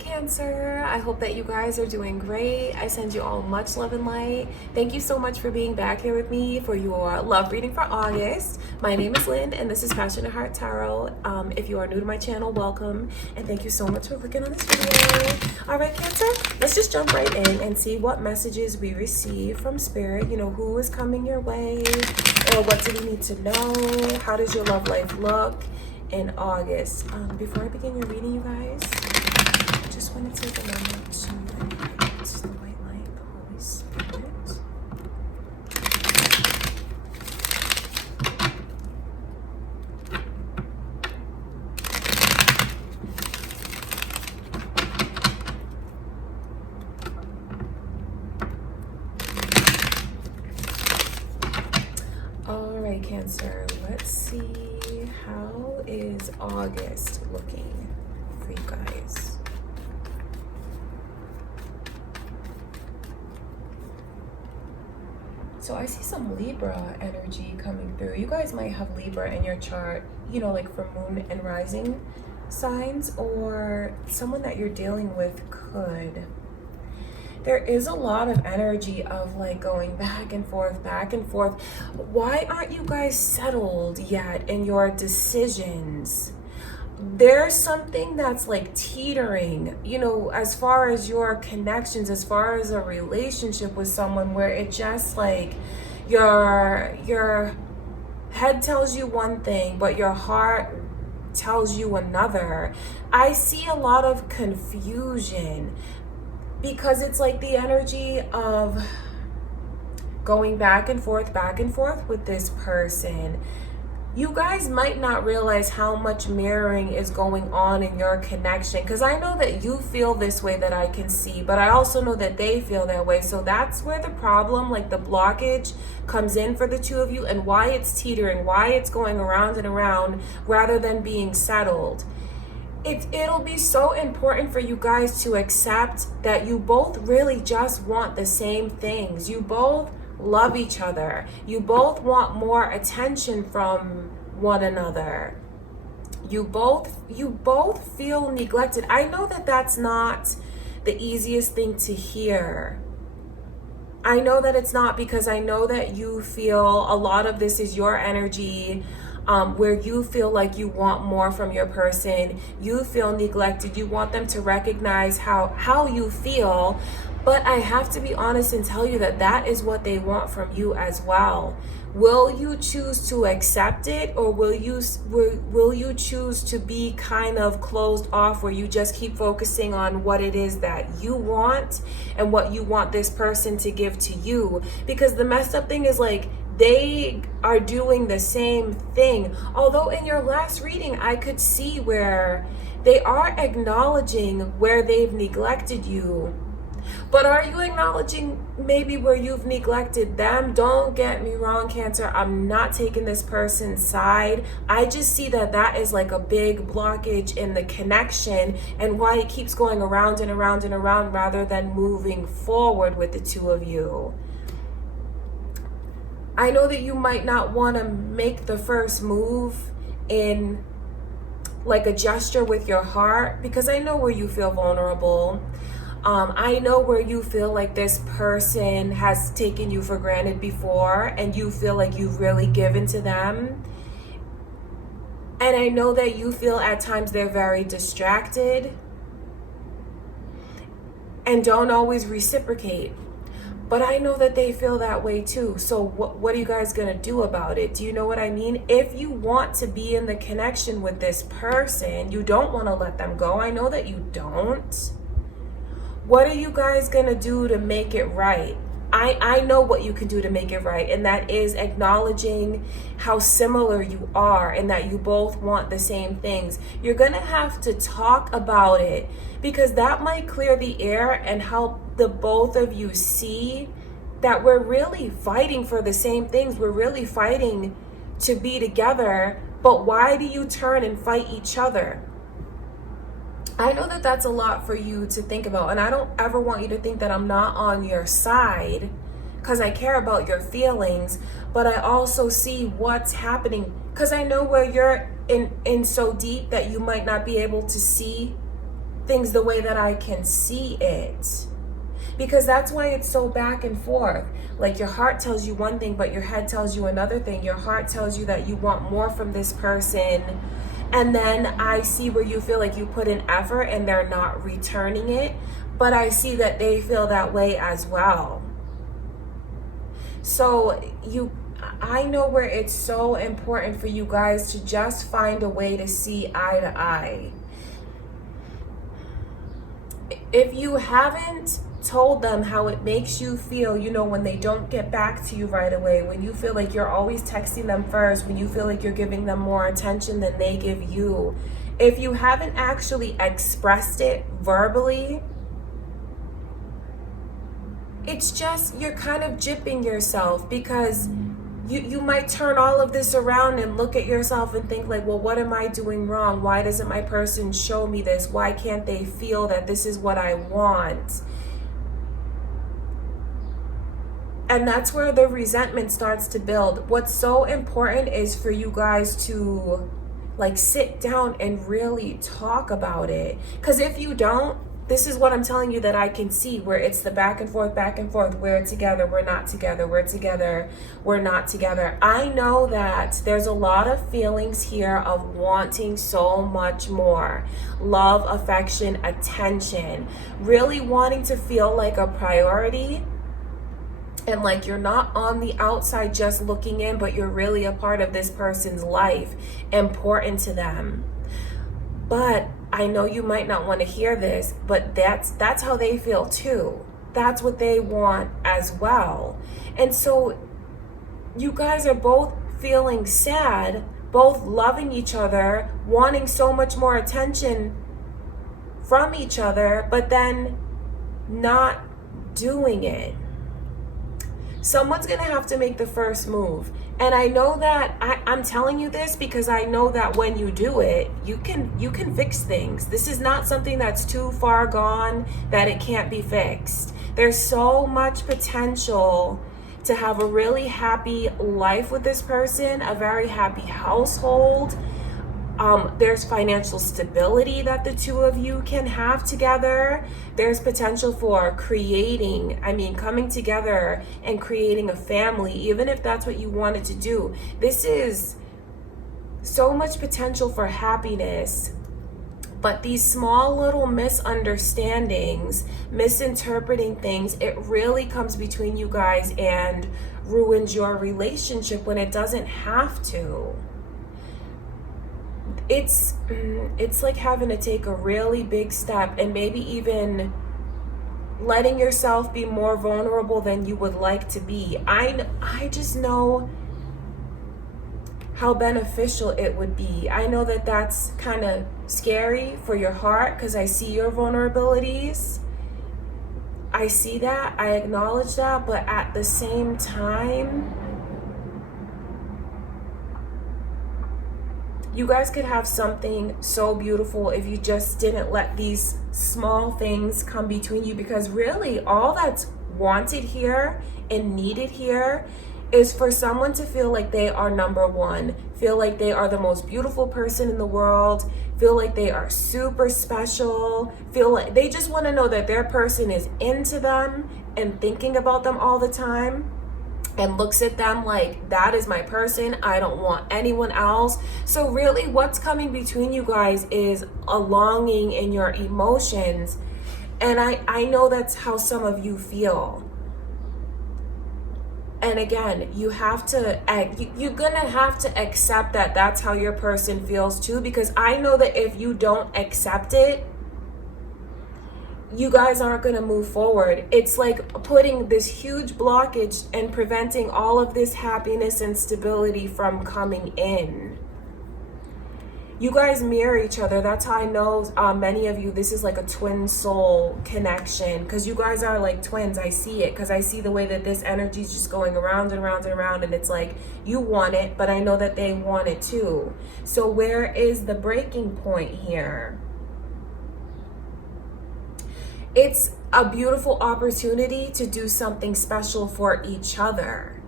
Cancer. I hope that you guys are doing great. I send you all much love and light. Thank you so much for being back here with me for your love reading for August. My name is Lynn, and this is Passionate Heart Tarot. If you are new to my channel, welcome, and thank you so much for clicking on this video. All right, Cancer, let's just jump right in and see what messages we receive from Spirit. You know, who is coming your way, or what do we need to know? How does your love life look in August? Before I begin your reading, you guys, I just want to take a moment to invite the white light, the Holy Spirit. All right, Cancer, let's see, how is August looking for you guys? So I see some Libra energy coming through. You guys might have Libra in your chart, you know, like for moon and rising signs, or someone that you're dealing with could. There is a lot of energy of like going back and forth, back and forth. Why aren't you guys settled yet in your decisions? There's something that's like teetering, you know, as far as your connections, as far as a relationship with someone, where it just like your head tells you one thing, but your heart tells you another. I see a lot of confusion because it's like the energy of going back and forth with this person. You guys might not realize how much mirroring is going on in your connection, because I know that you feel this way that I can see, but I also know that they feel that way. So that's where the problem, like the blockage, comes in for the two of you, and why it's teetering, why it's going around and around rather than being settled. It'll be so important for you guys to accept that you both really just want the same things. You both love each other. You both want more attention from one another. You both feel neglected. I know that that's not the easiest thing to hear. I know that it's not, because I know that you feel a lot of this is your energy, where you feel like you want more from your person. You feel neglected. You want them to recognize how you feel. But I have to be honest and tell you that that is what they want from you as well. Will you choose to accept it, or will you choose to be kind of closed off, where you just keep focusing on what it is that you want and what you want this person to give to you? Because the messed up thing is, like, they are doing the same thing. Although in your last reading, I could see where they are acknowledging where they've neglected you. But are you acknowledging maybe where you've neglected them? Don't get me wrong, Cancer. I'm not taking this person's side. I just see that that is like a big blockage in the connection, and why it keeps going around and around and around rather than moving forward with the two of you. I know that you might not want to make the first move in like a gesture with your heart, because I know where you feel vulnerable. I know where you feel like this person has taken you for granted before, and you feel like you've really given to them. And I know that you feel at times they're very distracted and don't always reciprocate. But I know that they feel that way too. So what are you guys gonna do about it? Do you know what I mean? If you want to be in the connection with this person, you don't want to let them go. I know that you don't. What are you guys gonna do to make it right? I know what you can do to make it right, and that is acknowledging how similar you are and that you both want the same things. You're gonna have to talk about it, because that might clear the air and help the both of you see that we're really fighting for the same things. We're really fighting to be together, but why do you turn and fight each other? I know that that's a lot for you to think about, and I don't ever want you to think that I'm not on your side, because I care about your feelings, but I also see what's happening, because I know where you're in so deep that you might not be able to see things the way that I can see it. Because that's why it's so back and forth. Like your heart tells you one thing, but your head tells you another thing. Your heart tells you that you want more from this person. And then I see where you feel like you put in effort and they're not returning it. But I see that they feel that way as well. So I know where it's so important for you guys to just find a way to see eye to eye. If you haven't told them how it makes you feel, when they don't get back to you right away, when you feel like you're always texting them first, when you feel like you're giving them more attention than they give you, if you haven't actually expressed it verbally, it's just, you're kind of gypping yourself, because you might turn all of this around and look at yourself and think like, well, what am I doing wrong? Why doesn't my person show me this? Why can't they feel that this is what I want? And that's where the resentment starts to build. What's so important is for you guys to sit down and really talk about it. Because if you don't, this is what I'm telling you that I can see, where it's the back and forth, we're together, we're not together, we're together, we're not together. I know that there's a lot of feelings here of wanting so much more. Love, affection, attention, really wanting to feel like a priority. And like you're not on the outside just looking in, but you're really a part of this person's life, important to them. But I know you might not want to hear this, but that's how they feel too. That's what they want as well. And so you guys are both feeling sad, both loving each other, wanting so much more attention from each other, but then not doing it. Someone's going to have to make the first move. And I know that I'm telling you this because I know that when you do it, you can fix things. This is not something that's too far gone that it can't be fixed. There's so much potential to have a really happy life with this person, a very happy household. There's financial stability that the two of you can have together. There's potential for coming together and creating a family, even if that's what you wanted to do. This is so much potential for happiness. But these small little misunderstandings, misinterpreting things, it really comes between you guys and ruins your relationship when it doesn't have to. It's like having to take a really big step and maybe even letting yourself be more vulnerable than you would like to be. I just know how beneficial it would be. I know that that's kind of scary for your heart because I see your vulnerabilities. I see that, I acknowledge that, but at the same time, you guys could have something so beautiful if you just didn't let these small things come between you, because really all that's wanted here and needed here is for someone to feel like they are number one, feel like they are the most beautiful person in the world, feel like they are super special, feel like they just want to know that their person is into them and thinking about them all the time, and looks at them like, that is my person, I don't want anyone else. So really what's coming between you guys is a longing in your emotions. And I know that's how some of you feel. And again, you're gonna have to accept that that's how your person feels too, because I know that if you don't accept it, you guys aren't going to move forward. It's like putting this huge blockage and preventing all of this happiness and stability from coming in. You guys mirror each other. That's how I know many of you, this is like a twin soul connection, because you guys are like twins. I see it because I see the way that this energy is just going around and around and around, and it's like you want it, but I know that they want it too. So where is the breaking point here? It's a beautiful opportunity to do something special for each other.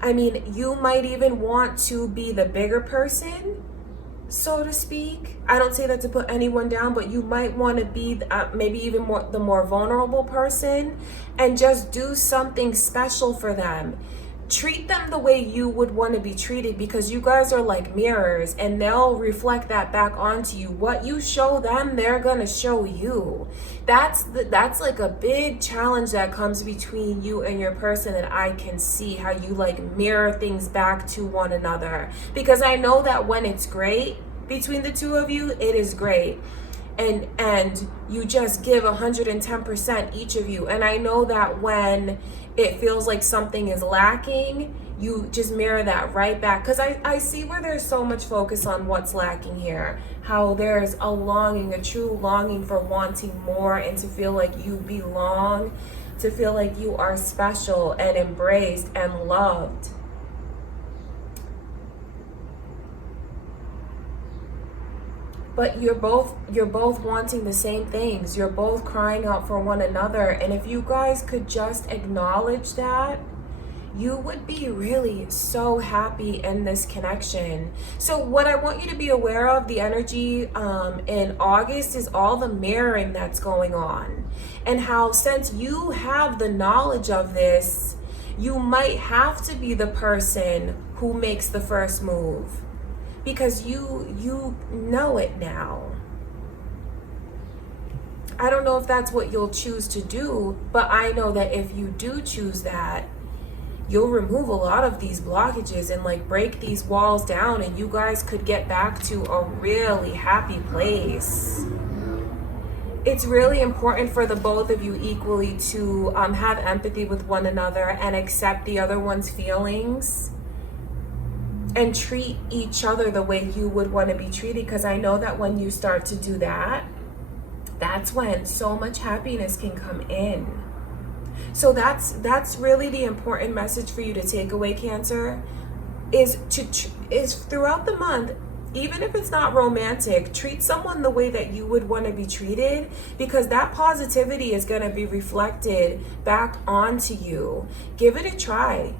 I mean, you might even want to be the bigger person so to speak. I don't say that to put anyone down, but you might want to be maybe even more the more vulnerable person and just do something special for them. Treat them the way you would want to be treated, because you guys are like mirrors and they'll reflect that back onto you. What you show them, they're gonna show you. That's like a big challenge that comes between you and your person, that I can see how you like mirror things back to one another. Because I know that when it's great between the two of you, it is great. And you just give 110% each of you. And I know that when it feels like something is lacking, you just mirror that right back. Because I see where there's so much focus on what's lacking here, how there's a longing, a true longing for wanting more and to feel like you belong, to feel like you are special and embraced and loved. But you're both wanting the same things. You're both crying out for one another. And if you guys could just acknowledge that, you would be really so happy in this connection. So what I want you to be aware of, the energy in August, is all the mirroring that's going on. And how, since you have the knowledge of this, you might have to be the person who makes the first move. Because you know it now. I don't know if that's what you'll choose to do, but I know that if you do choose that, you'll remove a lot of these blockages and like break these walls down, and you guys could get back to a really happy place. It's really important for the both of you equally to have empathy with one another and accept the other one's feelings. And treat each other the way you would want to be treated, because I know that when you start to do that, that's when so much happiness can come in. So that's really the important message for you to take away, Cancer, is throughout the month, even if it's not romantic, treat someone the way that you would want to be treated, because that positivity is going to be reflected back onto you. Give it a try.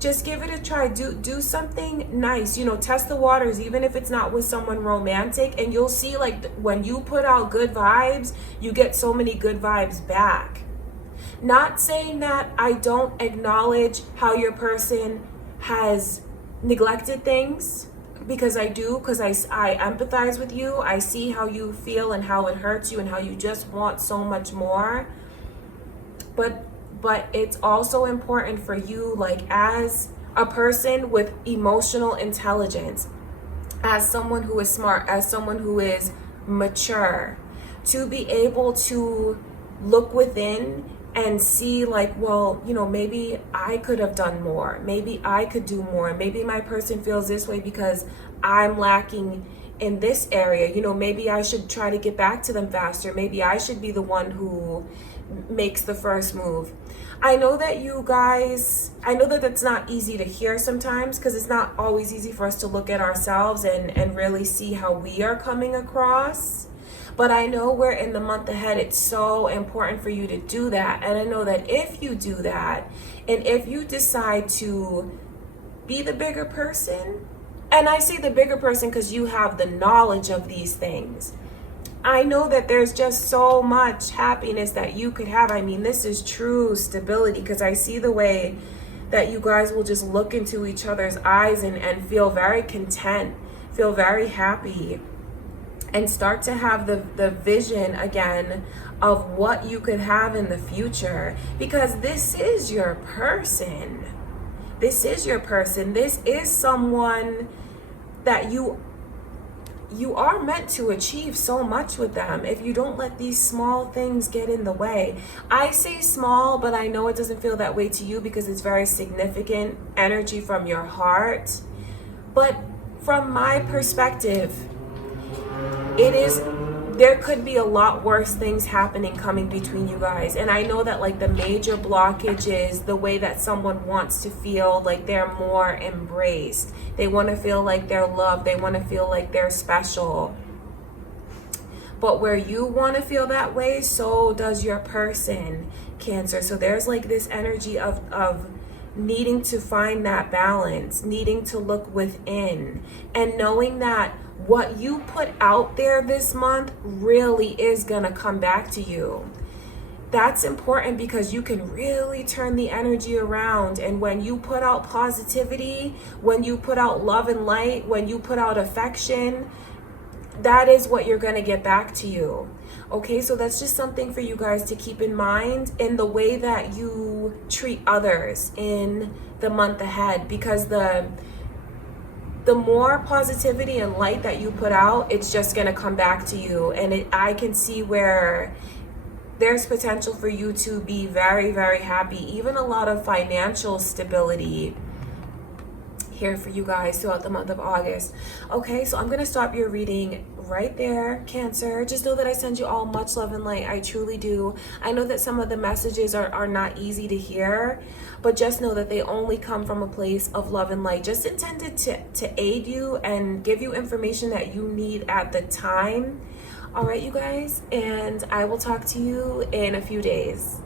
Just give it a try. Do something nice. Test the waters, even if it's not with someone romantic. And you'll see, like, when you put out good vibes, you get so many good vibes back. Not saying that I don't acknowledge how your person has neglected things, because I do, because I empathize with you. I see how you feel and how it hurts you and how you just want so much more. But it's also important for you, like, as a person with emotional intelligence, as someone who is smart, as someone who is mature, to be able to look within and see, like, well, maybe I could have done more. Maybe I could do more. Maybe my person feels this way because I'm lacking in this area. Maybe I should try to get back to them faster. Maybe I should be the one who makes the first move. I know that you guys, that's not easy to hear sometimes, because it's not always easy for us to look at ourselves and really see how we are coming across. But I know we're in the month ahead. It's so important for you to do that. And I know that if you do that, and if you decide to be the bigger person, and I say the bigger person because you have the knowledge of these things, I know that there's just so much happiness that you could have. I mean, this is true stability, because I see the way that you guys will just look into each other's eyes and feel very content, feel very happy, and start to have the vision again of what you could have in the future. Because this is your person. This is your person. This is someone that you are meant to achieve so much with them if you don't let these small things get in the way. I say small, but I know it doesn't feel that way to you because it's very significant energy from your heart. But from my perspective, there could be a lot worse things happening coming between you guys. And I know that, like, the major blockage is the way that someone wants to feel like they're more embraced. They want to feel like they're loved. They want to feel like they're special. But where you want to feel that way, so does your person, Cancer. So there's like this energy of needing to find that balance, needing to look within, and knowing that what you put out there this month really is gonna come back to you. That's important because you can really turn the energy around. And when you put out positivity, when you put out love and light, when you put out affection, that is what you're going to get back to you. Okay, so that's just something for you guys to keep in mind in the way that you treat others in the month ahead, because the more positivity and light that you put out, it's just going to come back to you. And I can see where there's potential for you to be very, very happy, even a lot of financial stability here for you guys throughout the month of August. Okay, so I'm going to stop your reading right there, Cancer. Just know that I send you all much love and light. I truly do. I know that some of the messages are not easy to hear, but just know that they only come from a place of love and light, just intended to aid you and give you information that you need at the time. All right, you guys, and I will talk to you in a few days.